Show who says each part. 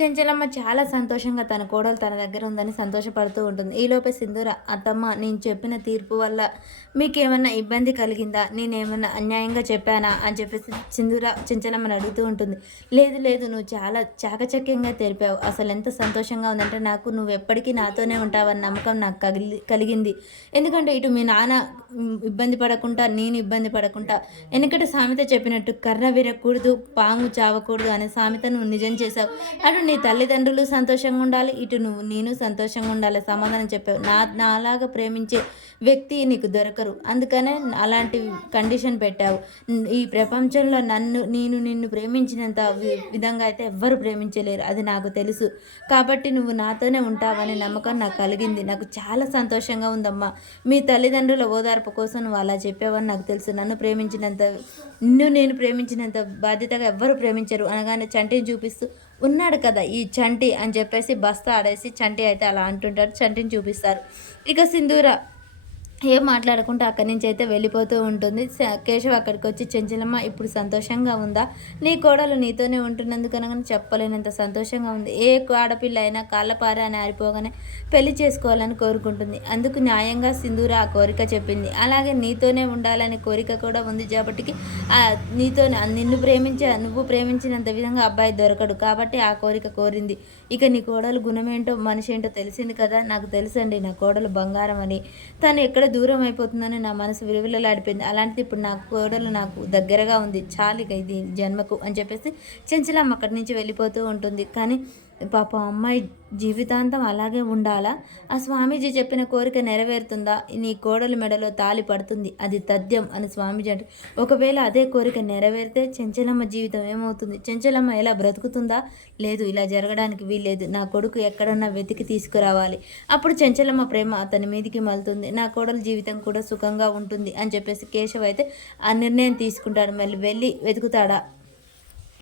Speaker 1: చెంచలమ్మ చాలా సంతోషంగా తన కోడలు తన దగ్గర ఉందని సంతోషపడుతూ ఉంటుంది. ఈలోపే సింధూర అత్తమ్మ నేను చెప్పిన తీర్పు వల్ల మీకేమన్నా ఇబ్బంది కలిగిందా? నేనేమన్నా అన్యాయంగా చెప్పానా? అని చెప్పేసి సింధూర చెంచలమ్మని అడుగుతూ ఉంటుంది. లేదు లేదు నువ్వు చాలా చాకచక్యంగా తెలిపావు. అసలు ఎంత సంతోషంగా ఉందంటే నాకు నువ్వు ఎప్పటికీ నాతోనే ఉంటావన్న నమ్మకం నాకు కగిలి కలిగింది. ఎందుకంటే ఇటు మీ నాన్న ఇబ్బంది పడకుండా నేను ఇబ్బంది పడకుండా ఎందుకంటే సామెత చెప్పినట్టు కర్ర విరకూడదు పాము చావకూడదు అనే సామెత నువ్వు నిజం చేసావు అటు నీ తల్లిదండ్రులు సంతోషంగా ఉండాలి ఇటు నువ్వు నేను సంతోషంగా ఉండాలి సమాధానం చెప్పావు. నా నాలాగా ప్రేమించే వ్యక్తి నీకు దొరకరు. అందుకనే అలాంటి కండిషన్ పెట్టావు. ఈ ప్రపంచంలో నన్ను నేను నిన్ను ప్రేమించినంత విధంగా అయితే ఎవ్వరు ప్రేమించలేరు. అది నాకు తెలుసు. కాబట్టి నువ్వు నాతోనే ఉంటావనే నమ్మకం నాకు కలిగింది. నాకు చాలా సంతోషంగా ఉందమ్మా. మీ తల్లిదండ్రుల ఓదార్పు కోసం నువ్వు అలా చెప్పావని నాకు తెలుసు. నన్ను ప్రేమించినంత నిన్ను నేను ప్రేమించినంత బాధ్యతగా ఎవ్వరు ప్రేమించరు అనగానే చంటిని చూపిస్తూ ఉన్నాడు కదా ఈ చంటి అని చెప్పేసి బస్తా ఆడేసి చంటి అయితే అలా అంటుంటారు చంటిని చూపిస్తారు. ఇక సింధూర ఏం మాట్లాడకుండా అక్కడి నుంచి అయితే వెళ్ళిపోతూ ఉంటుంది. స- కేశవ్ అక్కడికి వచ్చి చెంచలమ్మ ఇప్పుడు సంతోషంగా ఉందా? నీ కోడలు నీతోనే ఉంటున్నందుకు అనగానే చెప్పలేనంత సంతోషంగా ఉంది. ఏ ఆడపిల్ల అయినా కాళ్ళపార అని ఆరిపోగానే పెళ్ళి చేసుకోవాలని కోరుకుంటుంది. అందుకు న్యాయంగా సింధూర ఆ కోరిక చెప్పింది. అలాగే నీతోనే ఉండాలనే కోరిక కూడా ఉంది కాబట్టికి నీతోనే నీతో నిన్ను ప్రేమించే నువ్వు ప్రేమించినంత విధంగా అబ్బాయి దొరకడు. కాబట్టి ఆ కోరిక కోరింది. ఇక నీ కోడలు గుణమేంటో మనిషి ఏంటో తెలిసింది కదా? నాకు తెలుసండి నా కోడలు బంగారం అని. తను ఎక్కడ దూరం అయిపోతుందని నా మనసు విలువలలాడిపోయింది. అలాంటిది ఇప్పుడు నా కోడలు నాకు దగ్గరగా ఉంది. చాలు ఇక ఇది జన్మకు అని చెప్పేసి చెంచలమ్మ అక్కడి నుంచి వెళ్ళిపోతూ ఉంటుంది. కానీ పాపం అమ్మాయి జీవితాంతం అలాగే ఉండాలా? ఆ స్వామీజీ చెప్పిన కోరిక నెరవేరుతుందా? నీ కోడలి మెడలో తాలి పడుతుంది అది తథ్యం అని స్వామీజీ అంటే. ఒకవేళ అదే కోరిక నెరవేరితే చెంచలమ్మ జీవితం ఏమవుతుంది? చెంచలమ్మ ఎలా బ్రతుకుతుందా? లేదు ఇలా జరగడానికి వీల్లేదు. నా కొడుకు ఎక్కడున్నా వెతికి తీసుకురావాలి. అప్పుడు చెంచలమ్మ ప్రేమ అతని మీదికి మలుతుంది నా కోడలి జీవితం కూడా సుఖంగా ఉంటుంది అని చెప్పేసి కేశవ్ అయితే ఆ నిర్ణయం తీసుకుంటాడు. మళ్ళీ వెళ్ళి వెతుకుతాడా?